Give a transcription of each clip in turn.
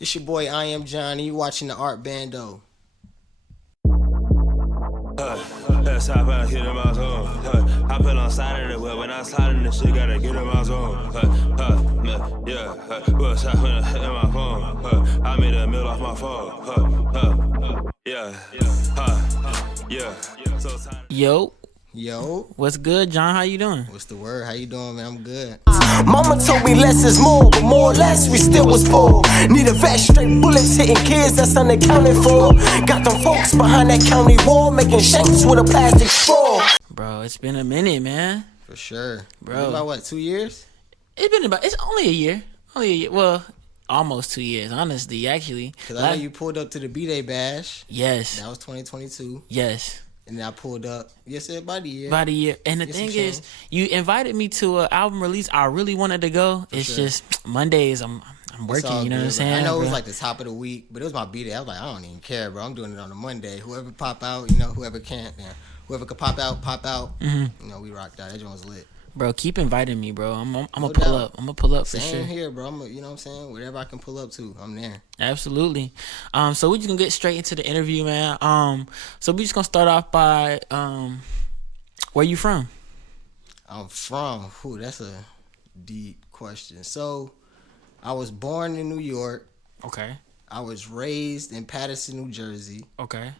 It's your boy I Am John, and you watching the ART Bando. Let's hop out, hit in my zone. I put on side of the wheel when I slide in the shit, gotta get in my zone. What's happening in my phone? I made a meal off my phone. So tired. Yo, What's good, John? How you doing? what's the word? How you doing, man? I'm good. Mama told me less is more, but more or less we still was poor. Need a vest, straight bullets hitting kids that's unaccounted for. Got them folks behind that county wall making shanks with a plastic straw. Bro, it's been a minute, man. For sure. Bro. Been about what, 2 years? It's only a year. Well, almost 2 years, honestly, actually. Because I know you pulled up to the B-Day Bash. Yes. That was 2022. Yes. And then I pulled up, about a year. About a year. And the Get thing some is, change. you invited me to an album release. I really wanted to go. It's sure. just Mondays. I'm It's working, all you know good, what I'm saying? I know it was bro? like the top of the week, but it was my B-Day. I was like, I don't even care, bro. I'm doing it on a Monday. Whoever pop out, whoever can't, whoever could pop out, pop out. Mm-hmm. We rocked out. That joint was lit. Bro, keep inviting me, bro. I'm gonna No pull doubt. up. I'm gonna pull up for Same sure. here, bro. You know what I'm saying? Whatever I can pull up to, I'm there. Absolutely. So we just gonna get straight into the interview, man. So we just gonna start off by where you from? I'm from, that's a deep question. So, I was born in New York. Okay. I was raised in Paterson, New Jersey. Okay.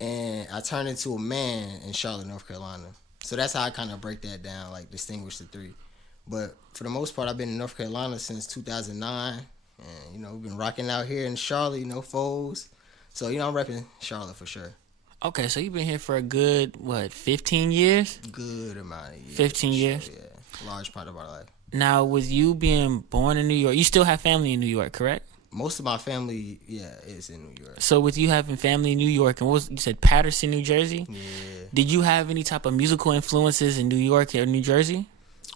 And I turned into a man in Charlotte, North Carolina. So that's how I kind of break that down, like distinguish the three. But for the most part, I've been in North Carolina since 2009. And, we've been rocking out here in Charlotte, foes. So, I'm repping Charlotte for sure. Okay, so you've been here for a good, 15 years? Good amount of years. 15 for sure, years? Yeah, large part of our life. Now, with you being born in New York, you still have family in New York, correct? Most of my family, is in New York. So with you having family in New York, and you said Paterson, New Jersey? Yeah. Did you have any type of musical influences in New York or New Jersey?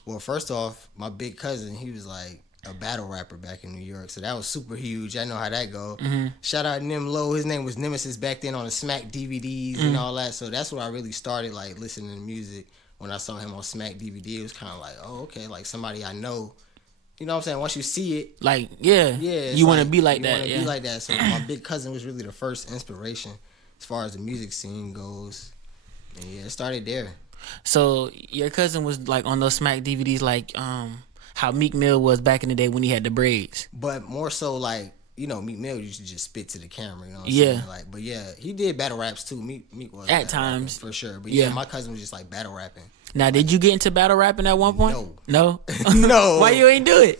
Well, first off, my big cousin, he was like a battle rapper back in New York, so that was super huge. I know how that go. Mm-hmm. Shout out Nim Low. His name was Nemesis back then on the Smack DVDs and all that. So that's where I really started like listening to music. When I saw him on Smack DVD, it was kind of like, oh, okay, like somebody I know. You know what I'm saying? Once you see it, Like, yeah, it's you want to be like you that, wanna yeah. be like that. So my big cousin was really the first inspiration as far as the music scene goes. And it started there. So your cousin was like on those Smack DVDs, like how Meek Mill was back in the day when he had the braids. But more so like, Meek Mill used to just spit to the camera, you know what I'm Yeah. saying? Like, but yeah, he did battle raps too. Meek was At battle times. rapping, for sure. But Yeah. yeah, my cousin was just like battle rapping. Now, did you get into battle rapping at one point? No. No? No. Why you ain't do it?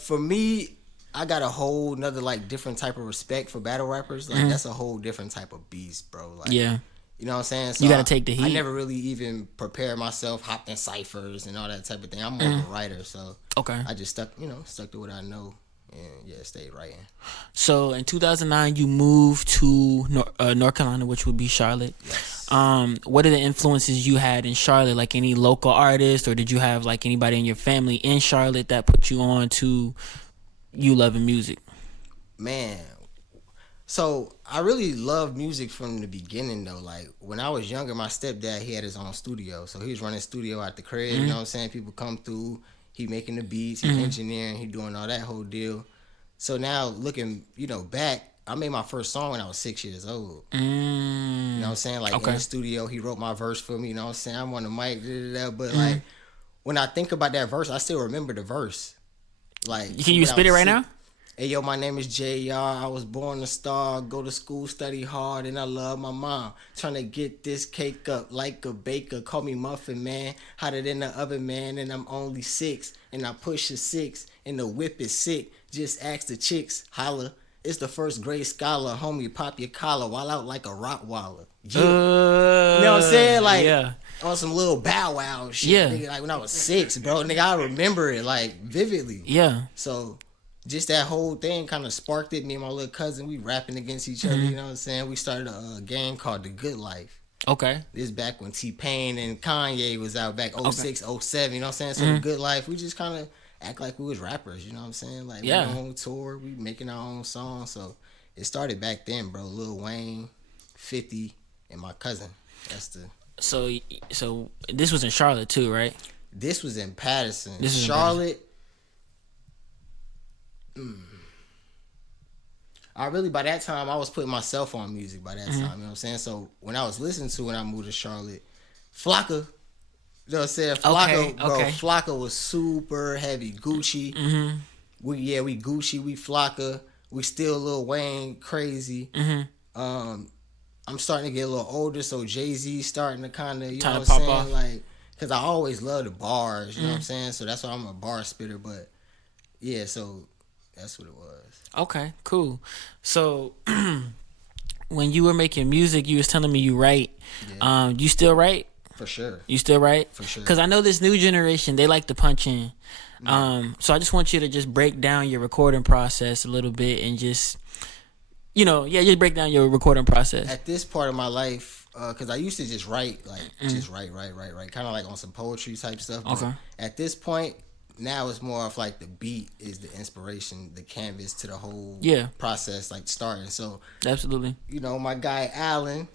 For me, I got a whole nother like different type of respect for battle rappers. Like that's a whole different type of beast, bro. Like, Yeah. you know what I'm saying? So You gotta take the heat. I never really even prepared myself, hopped in ciphers and all that type of thing. I'm more of a writer, so Okay. I just stuck to what I know, and stayed writing. So in 2009, you moved to North Carolina, which would be Charlotte. Yes. What are the influences you had in Charlotte? Like any local artists, or did you have like anybody in your family in Charlotte that put you on to you loving music? Man, so I really loved music from the beginning though. Like when I was younger, my stepdad, he had his own studio, so he was running studio at the crib. You know what I'm saying? People come through, he making the beats, he engineering, he doing all that whole deal. So now looking, back, I made my first song when I was 6 years old. You know what I'm saying? Like in the studio, he wrote my verse for me. You know what I'm saying? I'm on the mic, but like when I think about that verse, I still remember the verse. Like, Can you spit it right now? Hey, yo, my name is JR. I was born a star. Go to school, study hard, and I love my mom. Trying to get this cake up like a baker. Call me Muffin Man. Hotter than the oven, man. And I'm only 6. And I push a 6. And the whip is sick. Just ask the chicks. Holla. It's the first grade scholar. Homie, pop your collar. While out like a Rottweiler. Yeah. You know what I'm saying? Like, yeah. on some little Bow Wow shit. Yeah. Nigga, like when I was 6, bro. Nigga, I remember it, like, vividly. Yeah. So just that whole thing kind of sparked it. Me and my little cousin, we rapping against each other, you know what I'm saying? We started a gang called The Good Life. Okay. This back when T-Pain and Kanye was out back 06, 07, you know what I'm saying? So The Good Life, we just kind of act like we was rappers, you know what I'm saying? Like, Yeah. we on tour, we making our own songs. So it started back then, bro. Lil Wayne, 50, and my cousin. That's the... So this was in Charlotte too, right? This was in Paterson. This is in Charlotte. I really, by that time, I was putting myself on music by that time, you know what I'm saying? So when I was listening to when I moved to Charlotte, Flocka, you know what I'm saying? Flocka, bro, Flocka was super heavy. Gucci. We Gucci, we Flocka, we still Lil Wayne crazy. I'm starting to get a little older, so Jay-Z starting to kind of, you know what I'm saying? Off. Like, because I always loved the bars, you know what I'm saying? So that's why I'm a bar spitter, but yeah, so that's what it was. Okay, cool. So when you were making music, you was telling me you write. Yeah. You still write? For sure. You still write? For sure. Because I know this new generation, they like to punch in. So I just want you to just break down your recording process a little bit and just, just break down your recording process. At this part of my life, because I used to just write, like, just write, kind of like on some poetry type stuff. But okay. At this point, now it's more of like the beat is the inspiration, the canvas to the whole process, like starting. So, absolutely. My guy Allen,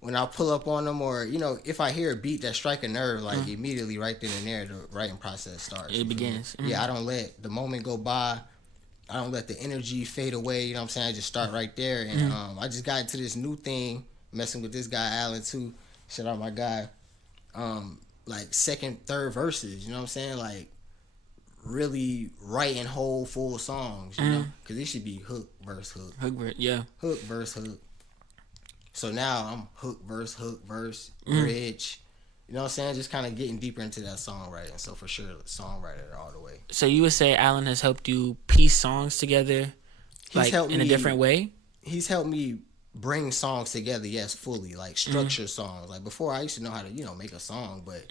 when I pull up on them, or if I hear a beat that strike a nerve, like immediately right then and there, the writing process starts. It begins. Yeah, I don't let the moment go by. I don't let the energy fade away. You know what I'm saying? I just start right there, and I just got into this new thing, messing with this guy Allen too. Shout out my guy. Like second, third verses. You know what I'm saying? Like really writing whole full songs. You know, because it should be hook verse hook. Hook verse hook. So now I'm hook, verse, bridge. You know what I'm saying? Just kind of getting deeper into that songwriting. So for sure, songwriter all the way. So you would say Allen has helped you piece songs together, like in a different way? He's helped me bring songs together, yes, fully, like structure songs. Like before, I used to know how to, make a song, but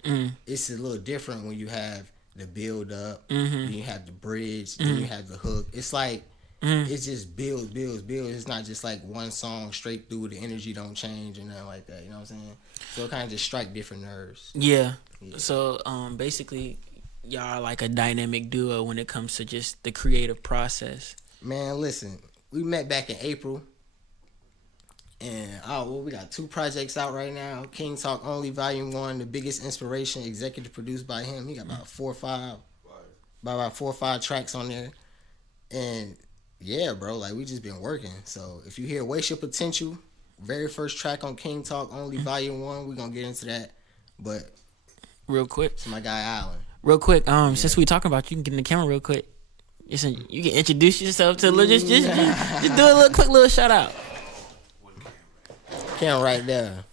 it's a little different when you have the build up, then you have the bridge, then you have the hook. It's like, it just builds. It's not just like one song straight through. The energy don't change and nothing like that. You know what I'm saying? So it kind of just strike different nerves. Yeah. So basically, y'all are like a dynamic duo when it comes to just the creative process. Man, listen, we met back in April, and we got 2 projects out right now. King Talk Only Volume 1, the biggest inspiration, executive produced by him. He got about 4 or 5 tracks on there, and yeah, bro, like we just been working. So if you hear Waste Your Potential, very first track on King Talk Only Volume 1, we're gonna get into that. But real quick, it's my guy Allen. Real quick, since we talking about you, can get in the camera real quick. You can introduce yourself to just do a quick little shout out. Camera right there.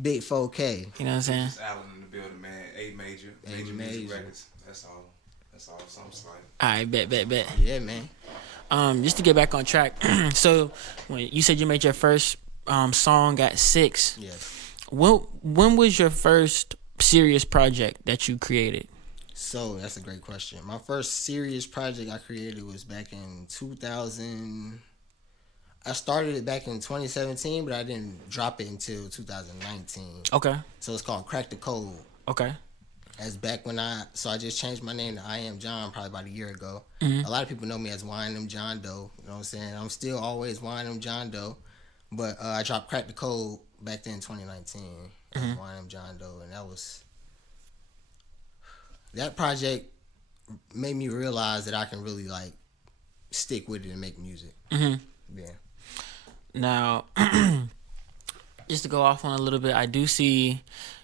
Big 4K. You know what I'm saying? It's Allen in the building, man. A Major Music Records. That's all. Something like. All right, bet. Yeah, man. Just to get back on track. So when you said you made your first song at 6. Yes. When was your first serious project that you created? So that's a great question. My first serious project I created was back in 2000. I started it back in 2017, but I didn't drop it until 2019. Okay. So it's called Crack the Code. Okay. That's back when I just changed my name to I Am John probably about a year ago. A lot of people know me as Am John Doe. You know what I'm saying? I'm still always Am John Doe. But I dropped Crack the Code back then in 2019. Am John Doe. And that project made me realize that I can really like stick with it and make music. Yeah. Now, just to go off on a little bit, I do see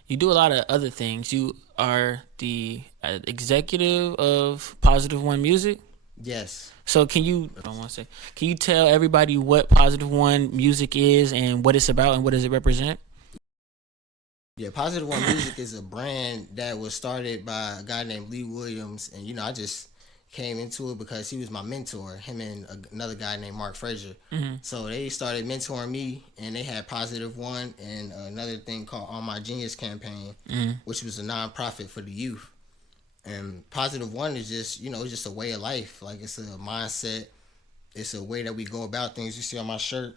you do a lot of other things. You are the executive of Positive One Music. Yes. So can you tell everybody what Positive One Music is and what it's about and what does it represent? Yeah, Positive One Music is a brand that was started by a guy named Lee Williams, and I just came into it because he was my mentor, him and another guy named Mark Frazier. So they started mentoring me, and they had Positive One and another thing called On My Genius Campaign, which was a nonprofit for the youth. And Positive One is just, it's just a way of life. Like, it's a mindset. It's a way that we go about things. You see on my shirt,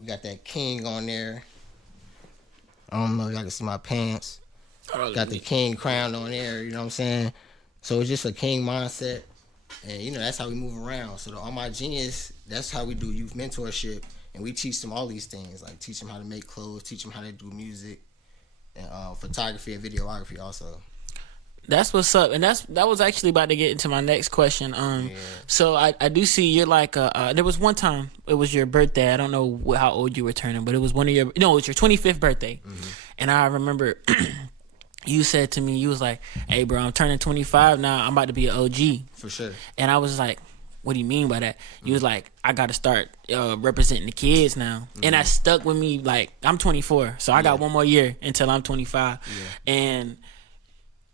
we got that king on there. I don't know if y'all can see my pants. Got the king crown on there, you know what I'm saying? So it's just a king mindset, and that's how we move around. So On My Genius, that's how we do youth mentorship, and we teach them all these things, like teach them how to make clothes, teach them how to do music, and photography and videography also. That's what's up, and that was actually about to get into my next question. So I do see you're like there was one time it was your birthday. I don't know how old you were turning, but it was it was your 25th birthday, and I remember you said to me, you was like, "Hey, bro, I'm turning 25 now. I'm about to be an OG For sure. And I was like, what do you mean by that? You was like, I got to start representing the kids now. And that stuck with me. Like, I'm 24, so I got one more year until I'm 25. And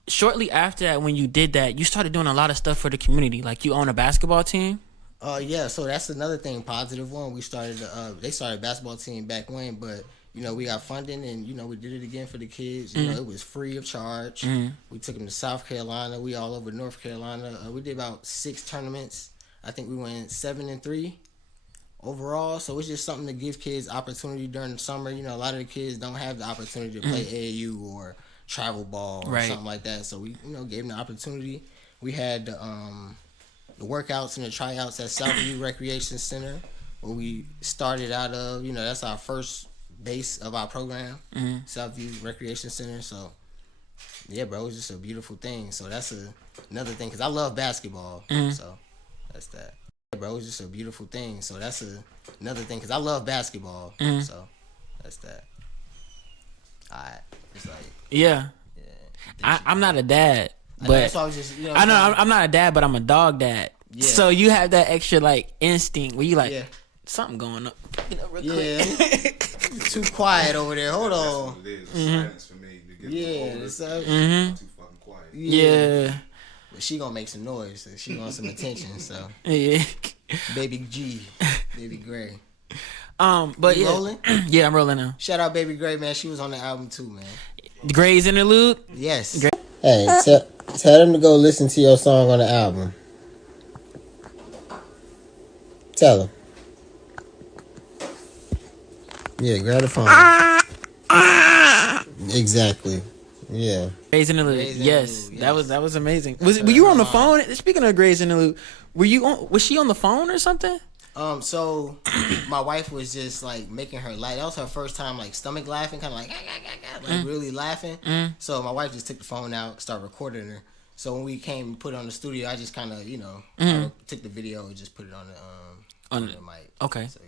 shortly after that, when you did that, you started doing a lot of stuff for the community. Like, you own a basketball team. Yeah, so that's another thing, positive one. We started, they started a basketball team back when, but, you know, we got funding and, you know, we did it again for the kids. You know, it was free of charge. We took them to South Carolina. We all over North Carolina. We did about 6 tournaments. I think we went 7-3 overall. So it's just something to give kids opportunity during the summer. You know, a lot of the kids don't have the opportunity to play AAU or travel ball or something like that. So we, you know, gave them the opportunity. We had the workouts and the tryouts at Southview Recreation Center, where we started out of. You know, that's our first base of our program, Southview Recreation Center. So, yeah, bro, it was just a beautiful thing. So that's another thing, because I love basketball. So that's that. Yeah, bro, it was just a beautiful thing. So that's another thing, because I love basketball. So that's that. All right. It's like, yeah. I'm not a dad. But that's why I was just, you know, I know I'm not a dad, but I'm a dog dad. Yeah. So you have that extra like instinct where you like something going on. You know, real quick. Too quiet over there. Hold on. That's what it is. Silence for me. To get It's too fucking quiet. Yeah. But she gonna make some noise. So she wants some attention. So Yeah. Baby G, Baby Gray. But You yeah, rolling? yeah, I'm rolling now. Shout out Baby Gray, man. She was on the album too, man. Gray's interlude. Yes. Gray. Hey, tell them to go listen to your song on the album. Tell them. Yeah, grab the phone. Exactly. Yeah. Gray's interlude. Gray's Yes, interlude, that was amazing. Were you on the phone? Speaking of Gray's interlude, was she on the phone or something? So my wife was just like making her laugh. That was her first time like stomach laughing, kind of like really laughing. So my wife just took the phone out, started recording her. So when we came and put it on the studio, I just kind of, you know, took the video and just put it on the mic. Okay. So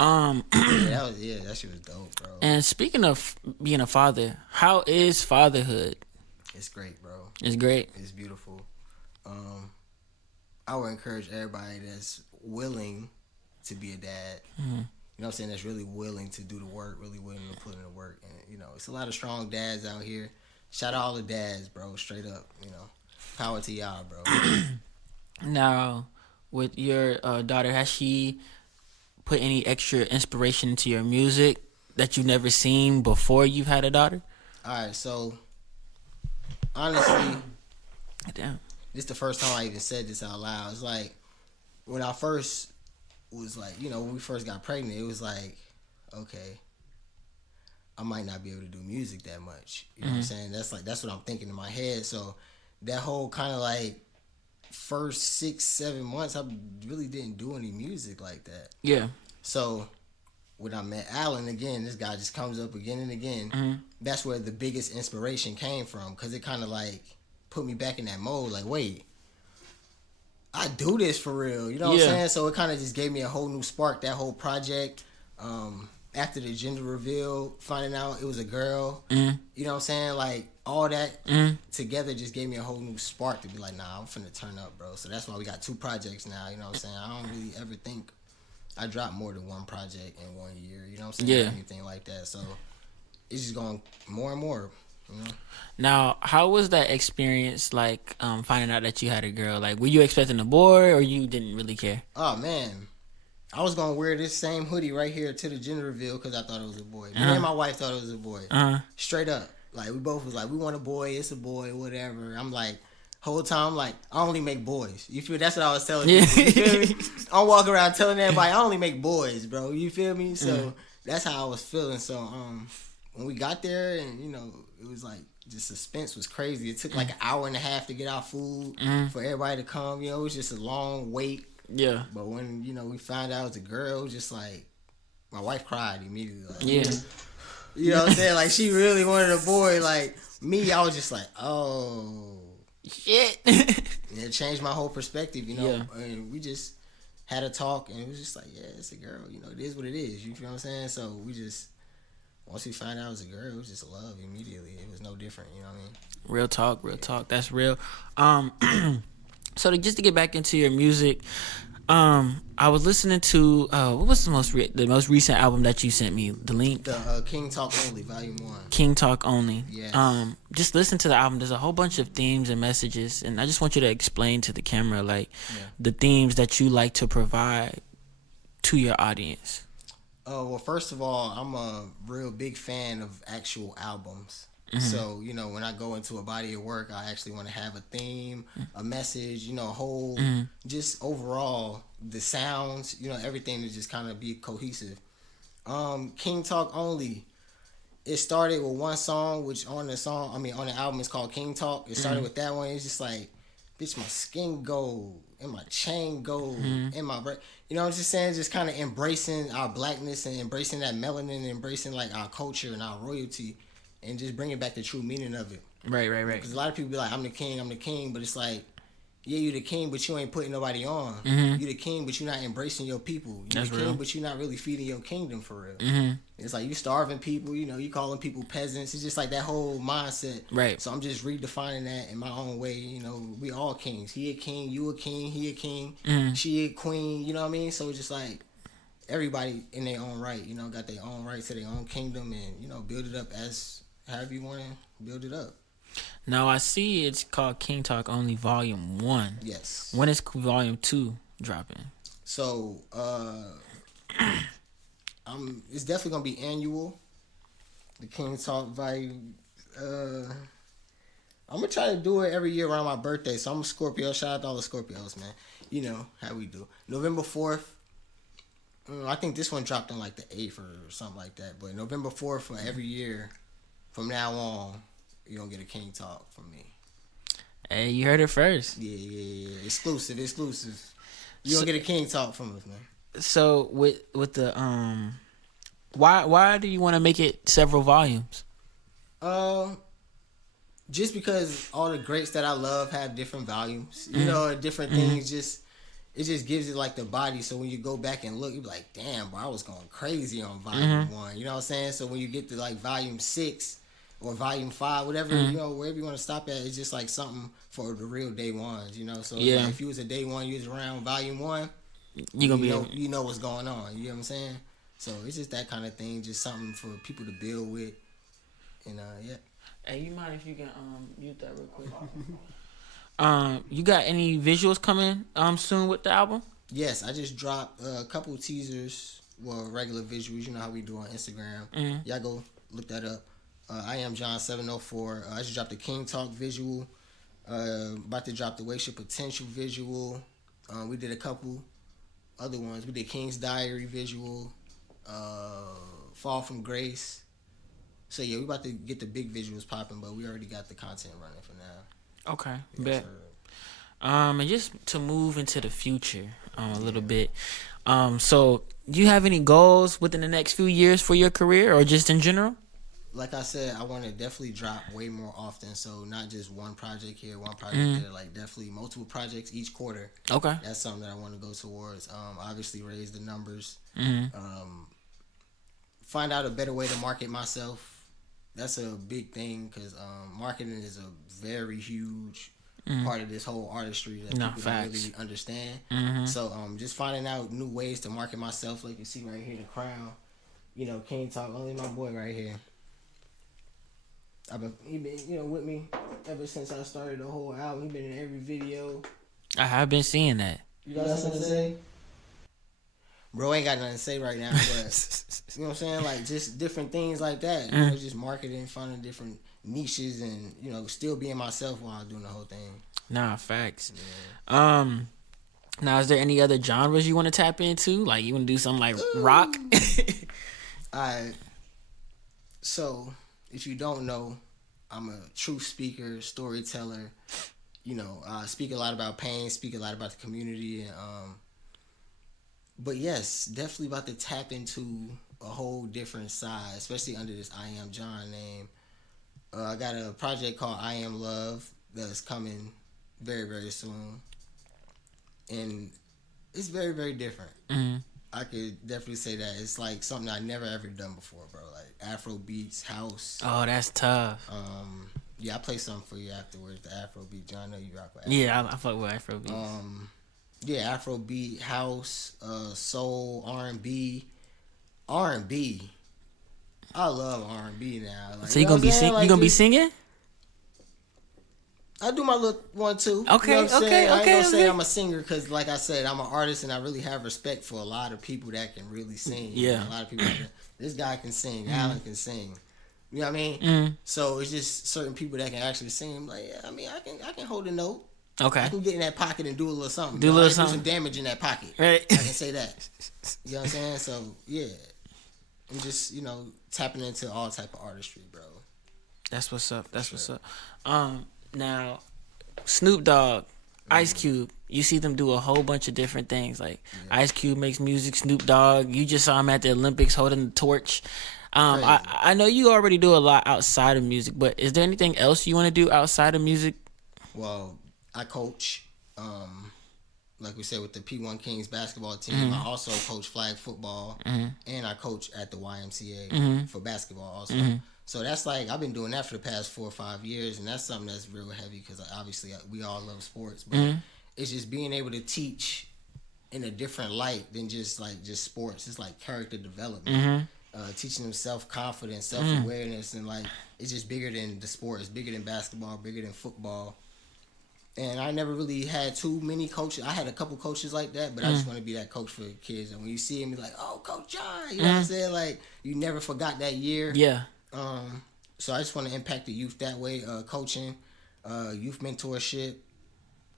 yeah, that shit was dope, bro. And speaking of being a father, how is fatherhood? It's great, bro. It's great. It's beautiful. I would encourage everybody that's willing to be a dad. You know what I'm saying? That's really willing to do the work, really willing to put in the work. And, you know, it's a lot of strong dads out here. Shout out all the dads, bro. Straight up, you know. Power to y'all, bro. Now, with your daughter, has she put any extra inspiration into your music that you've never seen before you've had a daughter? All right, so honestly, Damn. this is the first time I even said this out loud. It's like, when I first was like, you know, when we first got pregnant, it was like, okay, I might not be able to do music that much. You know what I'm saying? That's what I'm thinking in my head. So that whole kind of like first 6-7 months, I really didn't do any music like that. Yeah. So when I met Alan again, this guy just comes up again and again. That's where the biggest inspiration came from, because it kind of like put me back in that mode. Like, wait, I do this for real. You know what I'm saying? So it kind of just gave me a whole new spark, that whole project. After the gender reveal, finding out it was a girl, you know what I'm saying? Like, all that together just gave me a whole new spark to be like, nah, I'm finna turn up, bro. So that's why we got 2 projects now, you know what I'm saying? I don't really ever think I dropped more than 1 project in 1 year, you know what I'm saying? Yeah. Or anything like that. So it's just going more and more, you know? Now, how was that experience, like, finding out that you had a girl? Like, were you expecting a boy, or you didn't really care? Oh, man. I was going to wear this same hoodie right here to the gender reveal because I thought it was a boy. Me and my wife thought it was a boy. Straight up. Like, we both was like, we want a boy, it's a boy, whatever. I'm like, whole time, I'm like, I only make boys. You feel? That's what I was telling people. You feel me? I'm walking around telling everybody, I only make boys, bro. You feel me? So that's how I was feeling. So when we got there, and, you know, it was like, the suspense was crazy. It took like an hour and a half to get our food for everybody to come. You know, it was just a long wait. Yeah. But when, you know, we found out it was a girl, it was just like, my wife cried immediately. Like, Yeah. You know what I'm saying? Like, she really wanted a boy. Like, me, I was just like, oh. Shit. And it changed my whole perspective, you know. Yeah. And we just had a talk, and it was just like, yeah, it's a girl, you know. It is what it is. You feel what I'm saying? So we just, once we found out it was a girl, it was just love immediately. It was no different, you know what I mean? Real talk. That's real. So just to get back into your music, I was listening to what was the most recent album that you sent me? The link. The King Talk Only, Volume 1. King Talk Only. Yes. Just listen to the album. There's a whole bunch of themes and messages, and I just want you to explain to the camera the themes that you like to provide to your audience. Well, first of all, I'm a real big fan of actual albums. So, you know, when I go into a body of work, I actually want to have a theme, a message, you know, a whole, just overall, the sounds, you know, everything to just kind of be cohesive. King Talk Only, it started with one song, which on the album is called King Talk. It started with that one. It's just like, bitch, my skin gold, and my chain gold, and my, you know what I'm just saying? Just kind of embracing our blackness and embracing that melanin and embracing like our culture and our royalty. And just bringing back the true meaning of it. Right. Because a lot of people be like, I'm the king. But it's like, yeah, you the king, but you ain't putting nobody on. You the king, but you're not embracing your people. You the king, real. but you're not really feeding your kingdom for real. It's like you starving people, you know, you calling people peasants. It's just like that whole mindset. Right. So I'm just redefining that in my own way. You know, we all kings. He a king, you a king, he a king, she a queen, you know what I mean? So it's just like, everybody in their own right, you know, got their own right to their own kingdom and, you know, build it up as however you want to build it up. Now I see it's called King Talk Only Volume 1. Yes. When is Volume 2 dropping? So, it's definitely gonna be annual. The King Talk Volume. I'm gonna try to do it every year around my birthday. So I'm a Scorpio. Shout out to all the Scorpios, man. You know how we do. November 4th. I think this one dropped on like the 8th or something like that. But November 4th for every year. From now on, you're going to get a King Talk from me. Hey, you heard it first. Yeah. Exclusive. You're going to get a King Talk from us, man. So, with the, why do you want to make it several volumes? Just because all the greats that I love have different volumes. You know, different things it just gives it like the body. So when you go back and look, you be like, damn, bro, I was going crazy on volume 1. You know what I'm saying? So when you get to like volume 6 or volume 5, whatever, you know, wherever you want to stop at, it's just like something for the real day ones, you know? So like, if you was a day one, you was around volume 1, you know what's going on. You know what I'm saying? So it's just that kind of thing, just something for people to build with. And yeah. Hey, you mind if you can mute that real quick? You got any visuals coming soon with the album? Yes, I just dropped a couple teasers, well, regular visuals. You know how we do on Instagram. Y'all go look that up. I Am John 704. I just dropped the King Talk visual. About to drop the Waste Your Potential visual. We did a couple other ones. We did King's Diary visual. Fall from Grace. So yeah, we about to get the big visuals popping, but we already got the content running for now. Okay, bet. And just to move into the future a little bit. So do you have any goals within the next few years for your career or just in general? Like I said, I want to definitely drop way more often. So not just one project here, one project there. Like definitely multiple projects each quarter. Okay. That's something that I want to go towards. Obviously raise the numbers. Find out a better way to market myself. That's a big thing because marketing is a very huge part of this whole artistry that people don't really understand. So just finding out new ways to market myself, like you see right here, the crown. You know, King Talk, only my boy right here. He been, you know, with me ever since I started the whole album. He been in every video. I have been seeing that. You got something to say? Bro ain't got nothing to say right now, but you know what I'm saying? Like just different things like that. You know, just marketing, finding different niches and, you know, still being myself while I'm doing the whole thing. Nah, facts. Yeah. Now is there any other genres you want to tap into? Like you want to do something like rock? Alright. So, if you don't know, I'm a truth speaker, storyteller. You know, I speak a lot about pain, speak a lot about the community, and but yes, definitely about to tap into a whole different side, especially under this I Am John name. I got a project called I Am Love. that's coming very, very soon. And it's very, very different. Mm-hmm. I could definitely say that. It's like something I never ever done before, bro. Like Afro beats, house. Oh, that's tough. Yeah, I play something for you afterwards. The Afro beat, John. I know you rock with Afro. Yeah, I fuck with Afro beats. Yeah, Afro beat, house, soul, R&B. R&B. I love R&B now. Like, So you gonna be like, you gonna be singing? I do my little one too. Okay, you know what I'm saying? I ain't gonna say okay. I'm a singer because, like I said, I'm an artist and I really have respect for a lot of people that can really sing. Yeah. A lot of people. This guy can sing. Alan can sing. You know what I mean? Mm. So it's just certain people that can actually sing. I'm like, yeah, I mean, I can hold a note. Okay. I can get in that pocket and do a little something. Do a little I can something. do some damage in that pocket. Right. I can say that. You know what I'm saying? So yeah, I'm just tapping into all type of artistry, bro. That's what's up. That's what's up. Now, Snoop Dogg, Ice Cube, you see them do a whole bunch of different things. Like Ice Cube makes music, Snoop Dogg. You just saw him at the Olympics holding the torch. I know you already do a lot outside of music, but is there anything else you want to do outside of music? Well, I coach. Like we said, with the P1 Kings basketball team. I also coach flag football, and I coach at the YMCA for basketball also. So that's like, I've been doing that for the past 4 or 5 years, and that's something that's real heavy because obviously we all love sports, but it's just being able to teach in a different light than just sports. It's like character development, teaching them self-confidence, self-awareness, and like it's just bigger than the sport. It's bigger than basketball, bigger than football. And I never really had too many coaches. I had a couple coaches like that, but I just want to be that coach for the kids. And when you see him, you're like, oh, Coach John. You know what I'm saying? Like, you never forgot that year. Yeah. So I just want to impact the youth that way. Coaching, youth mentorship,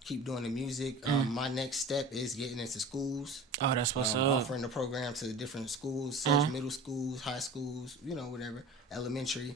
keep doing the music. My next step is getting into schools. Oh, that's what's up. Offering the program to different schools, such middle schools, high schools, whatever, elementary.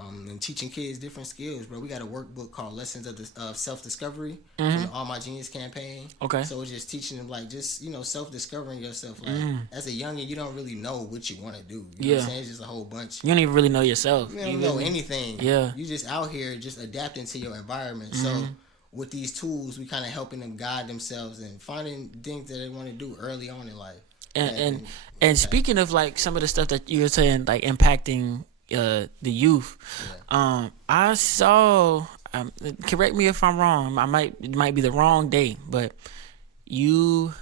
And teaching kids different skills, bro. We got a workbook called Lessons of Self-Discovery from the All My Genius campaign. Okay. So it's just teaching them, like, just, self-discovering yourself. Like, as a youngin', you don't really know what you want to do. You know what I'm saying? It's just a whole bunch. You don't even really know yourself. You don't know anything. Yeah. You just out here just adapting to your environment. So with these tools, we kind of helping them guide themselves and finding things that they want to do early on in life. And speaking of, like, some of the stuff that you were saying, like, impacting the youth. I saw. Correct me if I'm wrong. It might be the wrong day, but you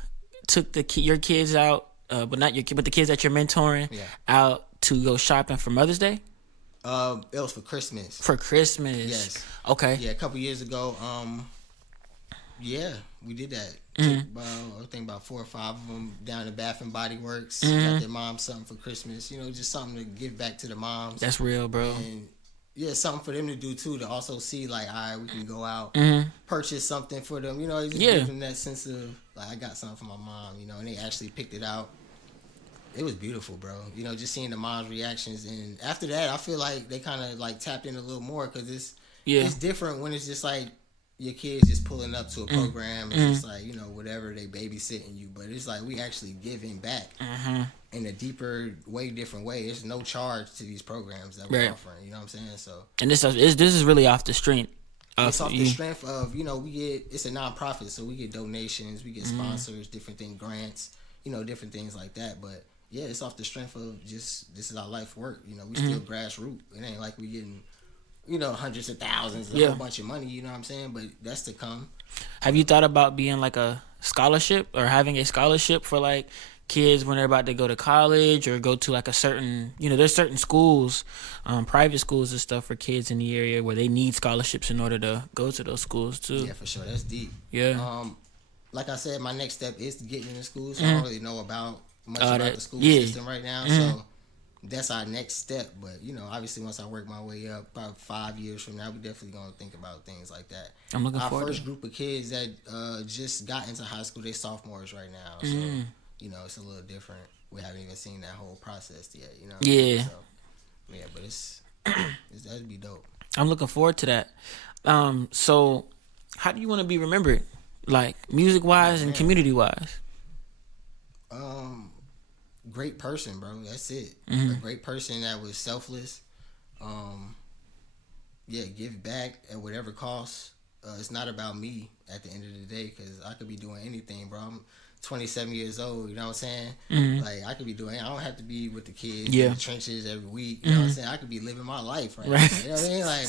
took your kids out, but not your kid, but the kids that you're mentoring out to go shopping for Mother's Day. It was for Christmas. For Christmas. Yes. Okay. Yeah, a couple years ago. Yeah, we did that. Took I think about 4 or 5 of them down to Bath and Body Works. Got their mom something for Christmas. Just something to give back to the moms. That's real, bro. And yeah, something for them to do too. To also see, like, all right, we can go out, purchase something for them. Just give them that sense of, like, I got something for my mom. And they actually picked it out. It was beautiful, bro. Just seeing the mom's reactions, and after that, I feel like they kind of like tapped in a little more because it's different when it's just like your kids just pulling up to a program and it's like, whatever, they babysitting you, but it's like we actually giving back in a deeper, way different way. There's no charge to these programs that we're offering. You know what I'm saying? So, and this is really off the strength. It's off the strength of it's a nonprofit, so we get donations, we get sponsors, different things, grants, different things like that. But yeah, it's off the strength of just this is our life work. We still grassroots. It ain't like we getting hundreds of thousands, a whole bunch of money, you know what I'm saying? But that's to come. Have you thought about being like a scholarship or having a scholarship for like kids when they're about to go to college or go to like a certain, there's certain schools, private schools and stuff for kids in the area where they need scholarships in order to go to those schools too. Yeah, for sure. That's deep. Yeah. Like I said, my next step is getting into school, so I don't really know about much about the school system right now, so that's our next step. But obviously once I work my way up, about 5 years from now, we definitely gonna think about things like that. I'm looking our forward first group of kids that just got into high school, they sophomores right now, so it's a little different. We haven't even seen that whole process yet, Yeah. So, yeah, but that'd be dope. I'm looking forward to that. So how do you want to be remembered, like music wise and community wise? Great person, bro. That's it. A great person that was selfless. give back at whatever cost. It's not about me at the end of the day, because I could be doing anything, bro. I'm 27 years old, you know what I'm saying? Mm-hmm. Like, I could be doing, I don't have to be with the kids Yeah. in the trenches every week, you know what I'm saying? I could be living my life right now, you know what I mean? Like,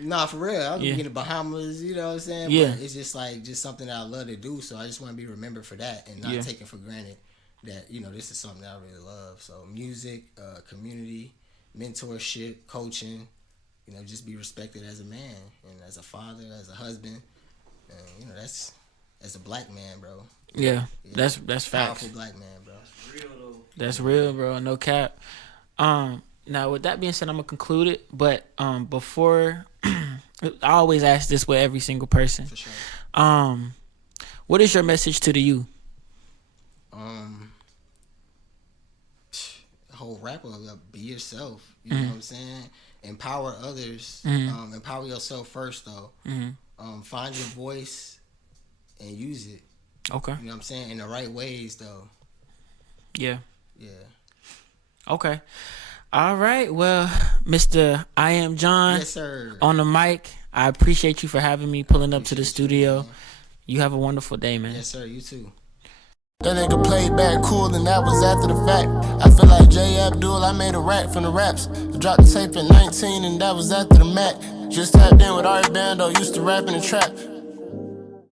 nah, for real, I could be in the Bahamas, you know what I'm saying? Yeah. But it's just like, just something that I love to do, so I just want to be remembered for that and not taken for granted that, you know, this is something that I really love. So music, community, mentorship, coaching, you know, just be respected as a man and as a father, as a husband, and, you know, that's as a black man, bro. Yeah, that's facts. Powerful black man, bro. That's real, bro. No cap. Now with that being said, I'm gonna conclude it. But before, I always ask this with every single person. For sure. What is your message to the youth? Whole rapper, be yourself. You know what I'm saying? Empower others. Empower yourself first, though. Find your voice and use it. Okay. You know what I'm saying? In the right ways, though. Yeah. Yeah. Okay. All right. Well, Mr. I Am John. Yes, sir. On the mic. I appreciate you for having me pulling up to the studio. You have a wonderful day, man. Yes, sir. You too. That nigga played back cool and that was after the fact. I feel like J. Abdul, I made a rap from the raps. I dropped the tape at 19 and that was after the Mac. Just tapped in with ART Bando, used to rap in the trap.